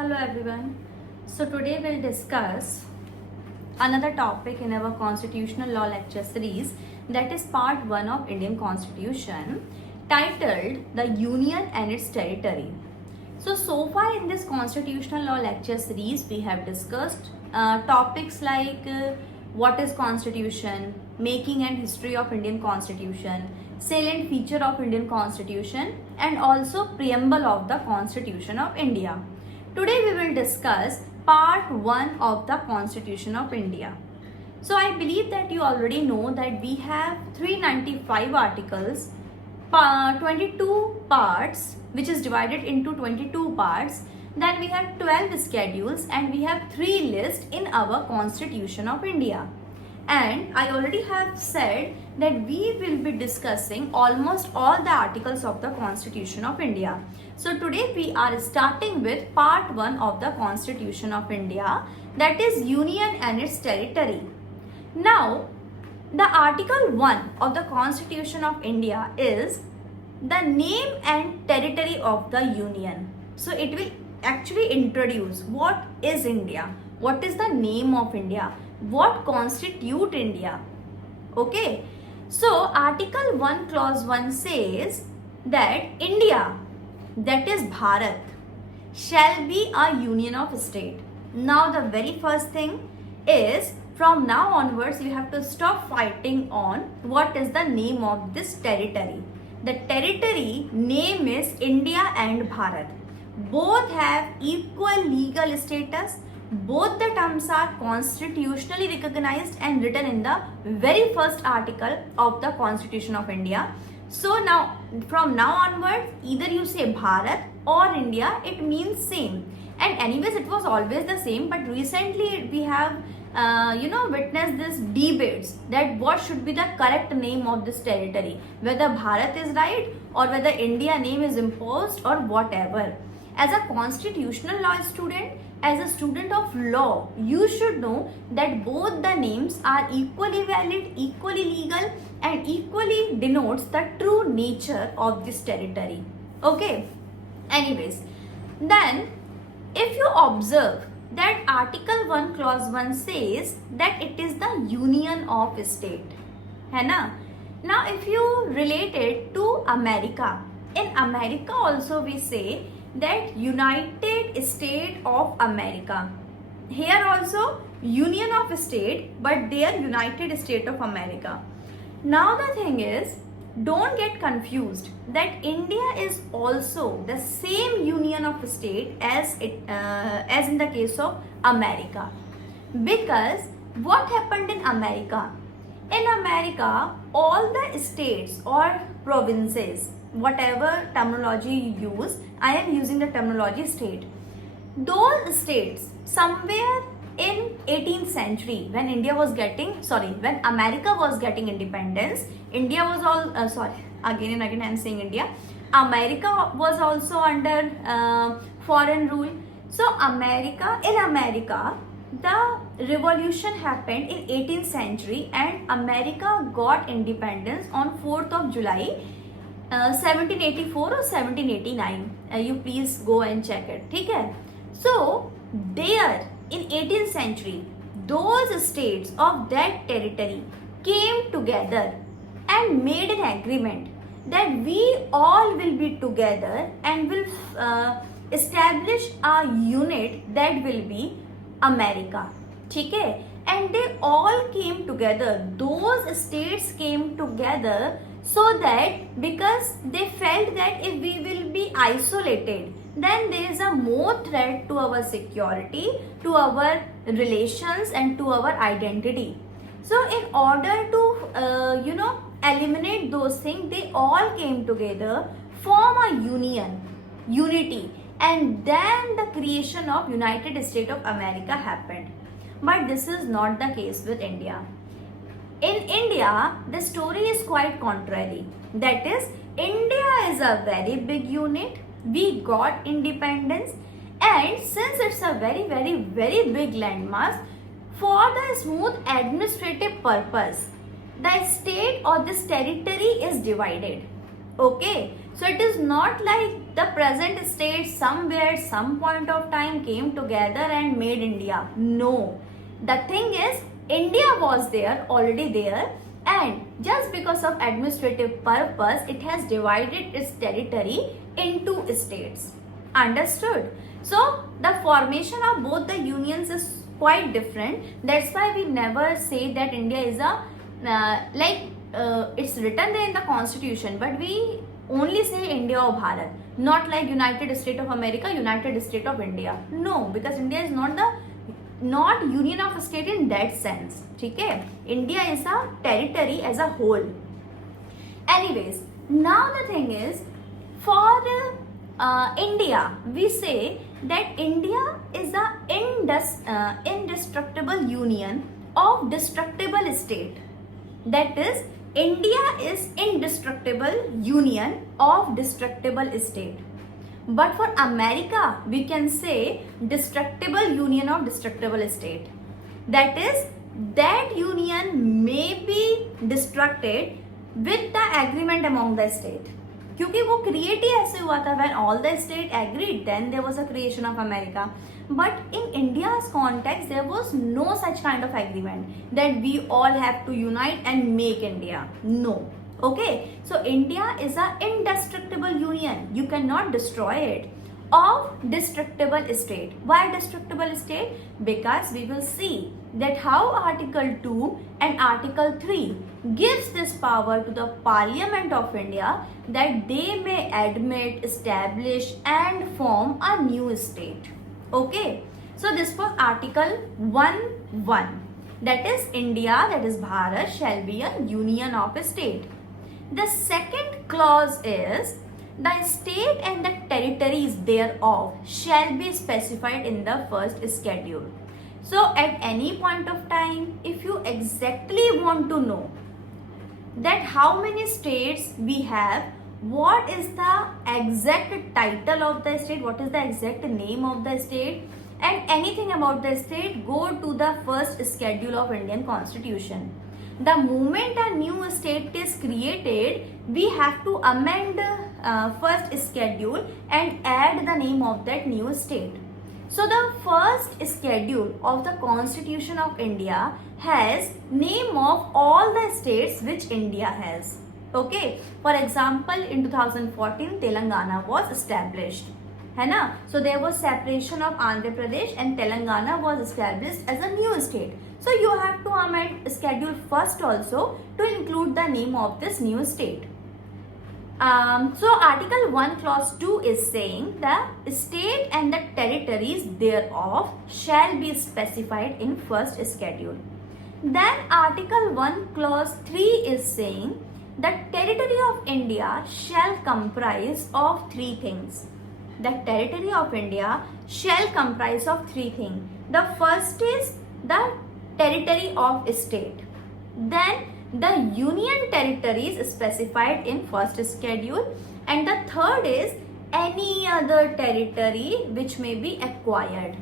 Hello everyone. So today we'll discuss another topic in our constitutional law lecture series, that is part 1 of Indian Constitution, titled The Union and its Territory. So far in this constitutional law lecture series we have discussed topics like what is constitution, making and history of Indian Constitution, salient feature of Indian Constitution, and also preamble of the Constitution of India. Today we will discuss part 1 of the Constitution of India. So I believe that you already know that we have 395 articles, 22 parts, which is divided into 22 parts. Then we have 12 schedules and we have 3 lists in our Constitution of India. And I already have said that we will be discussing almost all the articles of the Constitution of India. So today we are starting with part 1 of the Constitution of India, that is Union and its Territory. Now, the Article 1 of the Constitution of India is the name and territory of the Union. So it will actually introduce what is India, what is the name of India, what constitute India. Okay, so Article 1 Clause 1 says that India, that is Bharat, shall be a union of state. Now the very first thing is, from now onwards you have to stop fighting on what is the name of this territory. The territory name is India and Bharat. Both have equal legal status. Both the terms are constitutionally recognized and written in the very first article of the Constitution of India. So now, from now onwards, either you say Bharat or India, it means same. And anyways, it was always the same, but recently we have witnessed this debates that what should be the correct name of this territory, whether Bharat is right or whether India name is imposed or whatever. As a constitutional law student, as a student of law, you should know that both the names are equally valid, equally legal, and equally denotes the true nature of this territory. Okay. Anyways, then if you observe that Article 1 Clause 1 says that it is the union of state. है ना? Now if you relate it to America, in America also we say that United States of America. Here also Union of State, but they are United States of America. Now the thing is, don't get confused that India is also the same union of state as in the case of America. Because what happened in America? In America, all the states or provinces, whatever terminology you use, I am using the terminology state. Those states, somewhere in 18th century, when when America was getting independence, India was again and again I am saying India, America was also under foreign rule. So in America, the revolution happened in 18th century and America got independence on 4th of July 1784 or 1789. You please go and check it. Okay? So there in 18th century, those states of that territory came together and made an agreement that we all will be together and will establish a unit that will be America. Okay? And they all came together. Those states came together so that, because they felt that if we will be isolated, then there is a more threat to our security, to our relations and to our identity. So in order to eliminate those things, they all came together, form a unity, and then the creation of United States of America happened. But this is not the case with India. In India, the story is quite contrary. That is, India is a very big unit. We got independence, and since it's a very, very, very big landmass, for the smooth administrative purpose, the state or this territory is divided. Okay, so it is not like the present state somewhere, some point of time came together and made India. No. The thing is, India was there, already there, and just because of administrative purpose, it has divided its territory into states. Understood? So, the formation of both the unions is quite different. That's why we never say that India is a, it's written there in the constitution, but we only say India or Bharat, not like United States of America, United States of India. No, because India is not union of state in that sense. Okay? India is a territory as a whole. Anyways, now the thing is, for India, we say that India is a indestructible union of destructible state. That is, India is indestructible union of destructible state. But for America, we can say destructible union of destructible state. That is, that union may be destructed with the agreement among the state. क्योंकि वो create ही ऐसे हुआ था, when all the state agreed, then there was a creation of America. But in India's context, there was no such kind of agreement that we all have to unite and make India. No. Okay, so India is an indestructible union. You cannot destroy it. Of destructible state. Why destructible state? Because we will see that how Article 2 and Article 3 gives this power to the Parliament of India that they may admit, establish and form a new state. Okay, so this was Article 1(1). That is, India, that is Bharat, shall be a union of a state. The second clause is, the state and the territories thereof shall be specified in the first schedule. So at any point of time, if you exactly want to know that how many states we have, what is the exact title of the state, what is the exact name of the state, and anything about the state, go to the first schedule of Indian Constitution. The moment a new state is created, we have to amend first schedule and add the name of that new state. So the first schedule of the Constitution of India has name of all the states which India has. Okay, for example, in 2014 Telangana was established, है ना? So there was separation of Andhra Pradesh and Telangana was established as a new state. So you have to amend schedule first also to include the name of this new state. So Article 1 Clause 2 is saying the state and the territories thereof shall be specified in first schedule. Then Article 1 Clause 3 is saying the territory of India shall comprise of three things. The territory of India shall comprise of three things. The first is the territory of state. Then the union territories specified in first schedule, and the third is any other territory which may be acquired.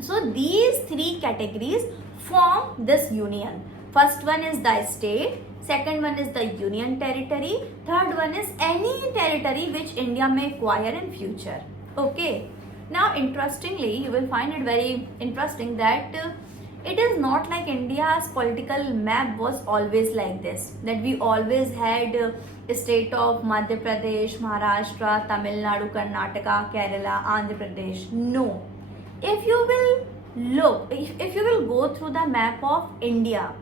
So these three categories form this union. First one is the state, second one is the union territory, third one is any territory which India may acquire in future. Okay. Now interestingly, you will find it very interesting that it is not like India's political map was always like this, that we always had a state of Madhya Pradesh, Maharashtra, Tamil Nadu, Karnataka, Kerala, Andhra Pradesh. No. If you will look, if you will go through the map of India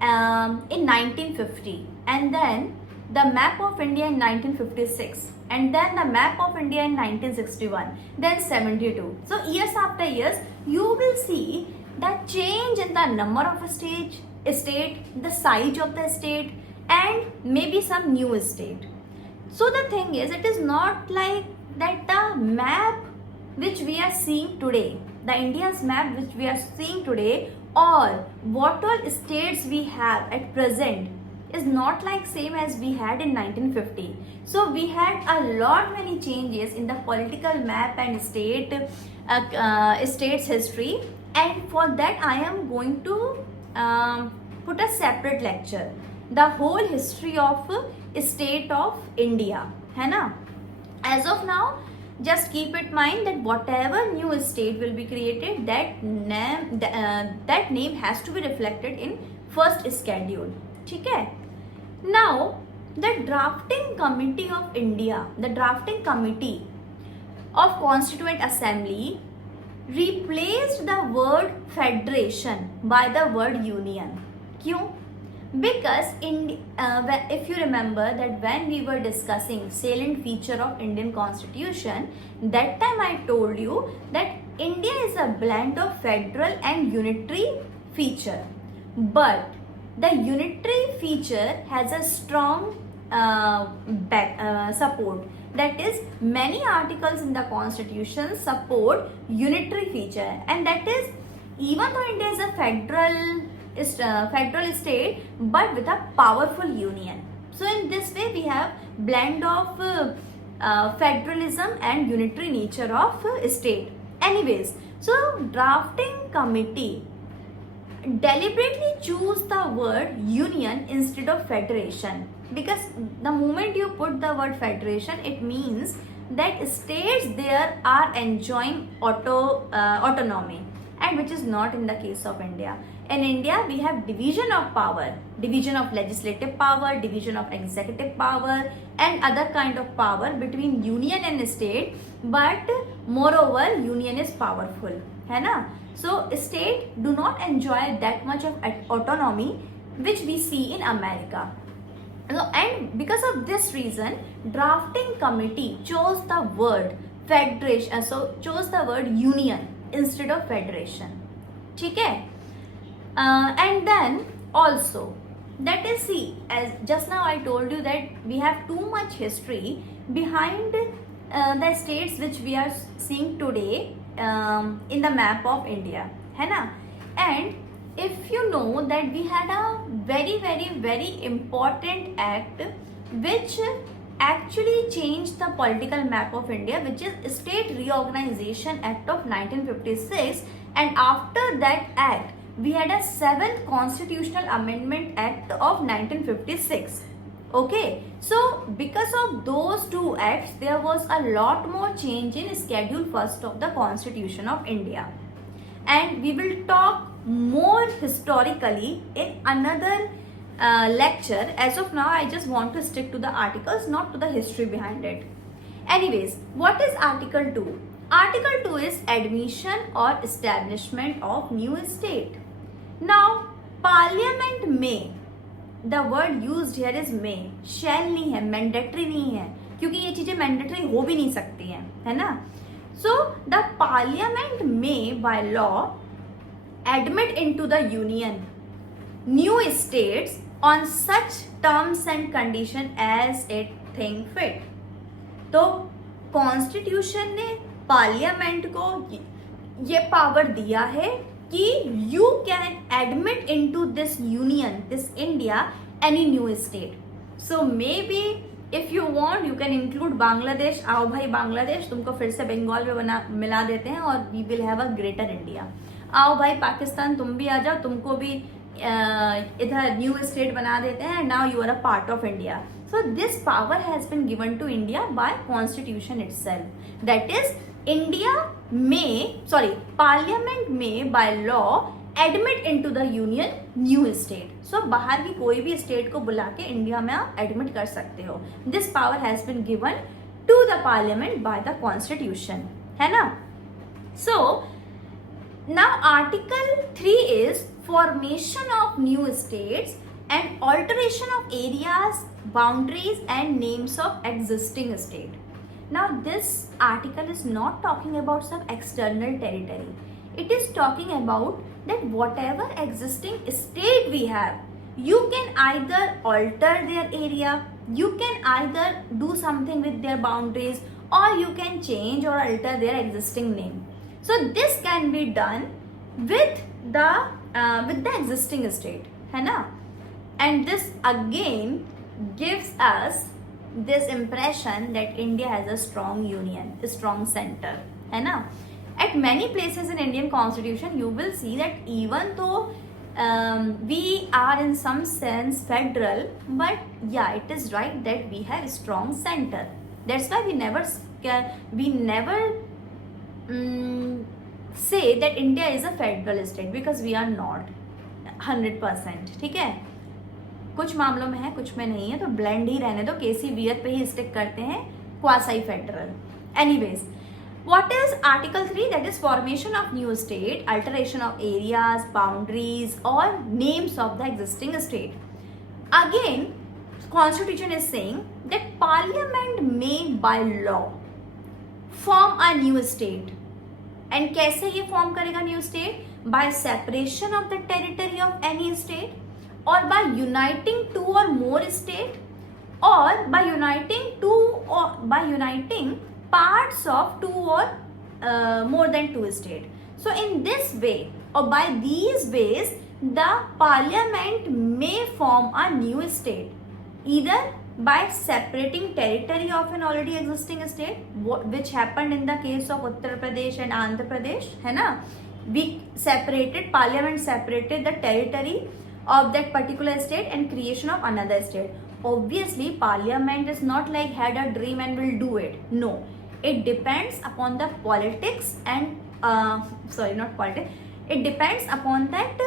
in 1950 and then the map of India in 1956 and then the map of India in 1961, then 72. So years after years, you will see the change in the number of state, the size of the state, and maybe some new state. So the thing is, it is not like that the map which we are seeing today, the India's map which we are seeing today, or what all states we have at present is not like same as we had in 1950. So we had a lot many changes in the political map and state's history. And for that I am going to put a separate lecture, the whole history of state of India, है ना? As of now, just keep it mind that whatever new state will be created, that name has to be reflected in first schedule. ठीक है? Now, the drafting committee of India, the drafting committee of Constituent Assembly replaced the word federation by the word union. क्यों? Because if you remember that when we were discussing salient feature of Indian Constitution, that time I told you that India is a blend of federal and unitary feature, but the unitary feature has a strong support. That is, many articles in the Constitution support unitary feature, and that is, even though India is a federal state, but with a powerful union. So in this way, we have blend of federalism and unitary nature of state. Anyways, so drafting committee deliberately choose the word union instead of federation, because the moment you put the word federation, it means that states there are enjoying autonomy, and which is not in the case of India. In India, we have division of power, division of legislative power, division of executive power, and other kind of power between union and state. But moreover, union is powerful, है ना? So state do not enjoy that much of autonomy which we see in America. So, and because of this reason, drafting committee chose the word federation, so chose the word union instead of federation. ठीक है? And then also, that is, see, as just now I told you that we have too much history behind the states which we are seeing today in the map of India, है ना? And if you know that we had a very important act which actually changed the political map of India, which is State Reorganization Act of 1956, and after that act we had a 7th Constitutional Amendment Act of 1956. Okay, so because of those two acts, there was a lot more change in Schedule First of the Constitution of India, and we will talk more historically in another lecture. As of now, I just want to stick to the articles, not to the history behind it. Anyways, what is Article 2? Article 2 is admission or establishment of new state. Now, Parliament may, the word used here is may, shall नहीं है, mandatory नहीं है, क्योंकि ये चीजें mandatory हो भी नहीं सकती हैं, है ना? So, the Parliament may by law admit into the union new states on such terms and condition as it think fit. तो कॉन्स्टिट्यूशन ने पार्लियामेंट को ये पावर दिया है कि you can admit into this union, this India, any new state. So may be if you want you can include Bangladesh. आओ भाई बांग्लादेश, तुमको फिर से बंगाल में मिला देते हैं और we will have a greater India. आओ भाई पाकिस्तान, तुम भी आ जाओ, तुमको भी इधर न्यू स्टेट बना देते हैं. Now you are a part of India. So this power has been given to India by constitution itself. That is, Parliament may by law admit into the union new state. So बाहर की कोई भी state को बुला के India में आप admit कर सकते हो. This power has been given to the parliament by the constitution, है ना? So now Article 3 is formation of new states and alteration of areas, boundaries and names of existing state. Now this article is not talking about some external territory. It is talking about that whatever existing state we have, you can either alter their area, you can either do something with their boundaries, or you can change or alter their existing name. So this can be done with the existing state, है ना? And this again gives us this impression that India has a strong union, a strong center, है ना? At many places in Indian Constitution, you will see that even though we are in some sense federal, but yeah, it is right that we have a strong center. That's why we never say that India is a federal state, because we are not 100%. ठीक है, कुछ मामलों में है, कुछ में नहीं है, तो ब्लेंड ही रहने दो, केसी वियर पे ही स्टिक करते हैं, quasi federal. Anyways, what is Article 3? That is formation of new state, alteration of areas, boundaries or names of the existing state. Again, Constitution is saying that Parliament may by law form a new state. And कैसे ये form करेगा new state? By separation of the territory of any state, or by uniting two or more state, or by uniting parts of two or more than two state. So in this way, or by these ways, the parliament may form a new state, either by separating territory of an already existing state, which happened in the case of Uttar Pradesh and Andhra Pradesh, है ना. Parliament separated the territory of that particular state and creation of another state. Obviously, parliament is not like had a dream and will do it. No, it depends upon the politics and it depends upon that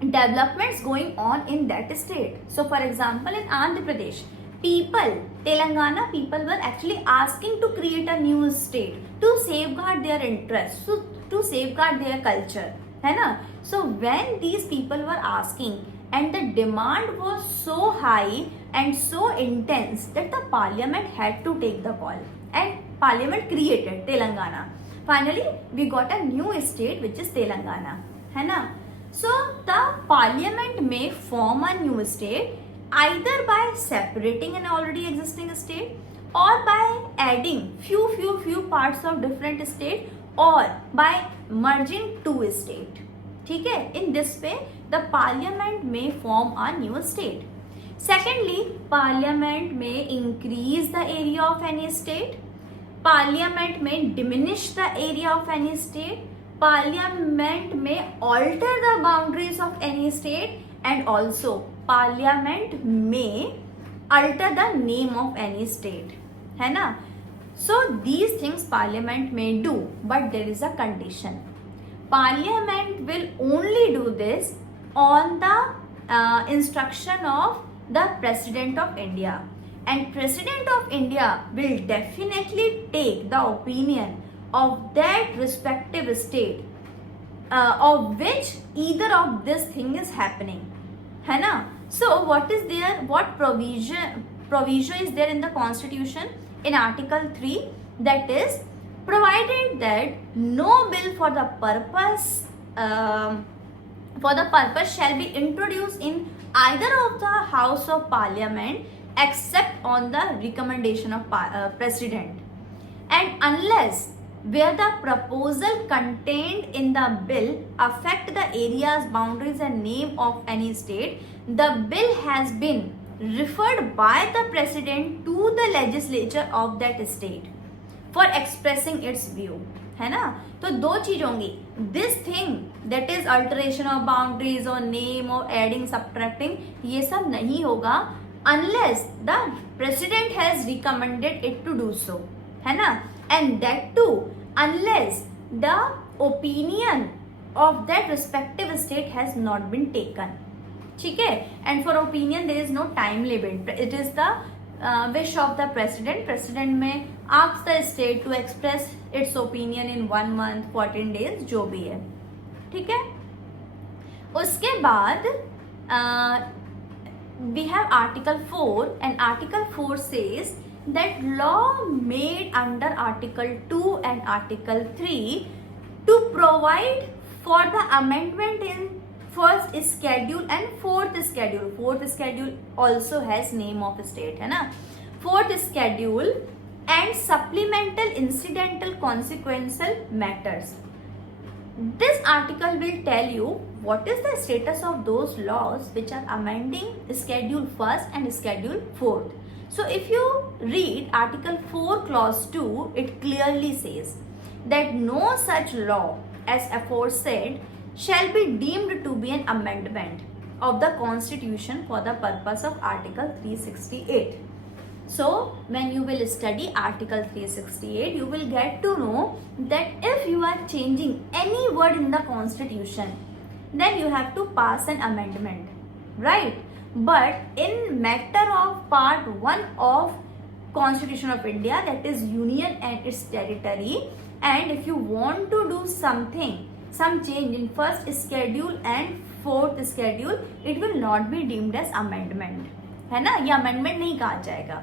developments going on in that state. So for example, in Andhra Pradesh, Telangana people were actually asking to create a new state to safeguard their interests, to safeguard their culture, है ना. So when these people were asking, and the demand was so high and so intense that the parliament had to take the call, and parliament created Telangana. Finally, we got a new state which is Telangana, है ना. So the parliament may form a new state either by separating an already existing state, or by adding few parts of different state, or by merging two state. ठीक है, in this way the parliament may form a new state. Secondly, parliament may increase the area of any state, parliament may diminish the area of any state, parliament may alter the boundaries of any state, and also parliament may alter the name of any state, है ना. So these things parliament may do, but there is a condition. Parliament will only do this on the instruction of the President of India, and President of India will definitely take the opinion of that respective state of which either of this thing is happening, है ना. So what is there, what provision is there in the Constitution in Article 3? That is, provided that no bill for the purpose shall be introduced in either of the House of Parliament except on the recommendation of President, and unless where the proposal contained in the bill affect the areas, boundaries and name of any state, the bill has been referred by the President to the legislature of that state for expressing its view, है ना. तो दो चीज होंगी, this thing that is alteration of boundaries or name or adding, subtracting, ये सब नहीं होगा unless the President has recommended it to do so, है ना. And that too unless the opinion of that respective state has not been taken, ठीक है. And for opinion there is no time limit, it is the wish of the President. President may ask the state to express its opinion in 1 month, 14 days, जो भी है, ठीक है. उसके बाद we have Article 4, and Article 4 says that law made under Article 2 and Article 3 to provide for the amendment in first schedule and fourth schedule. Fourth schedule also has name of state, है ना. Fourth schedule and supplemental incidental consequential matters. This article will tell you what is the status of those laws which are amending schedule first and schedule fourth. So if you read Article 4 clause 2, it clearly says that no such law as aforesaid shall be deemed to be an amendment of the Constitution for the purpose of Article 368. So when you will study Article 368, you will get to know that if you are changing any word in the Constitution, then you have to pass an amendment, right? But in matter of part 1 of Constitution of India, that is Union and its territory, and if you want to do something, some change in first schedule and fourth schedule, it will not be deemed as amendment, है ना, ये amendment नहीं कहा जाएगा.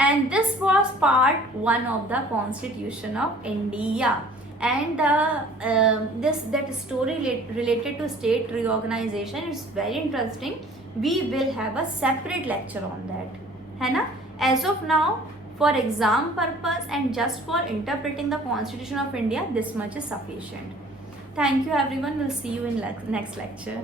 And this was part 1 of the Constitution of India. And that story related to state reorganization is very interesting. We will have a separate lecture on that, है ना. As of now, for exam purpose and just for interpreting the Constitution of India, this much is sufficient. Thank you everyone. We'll see you in next lecture.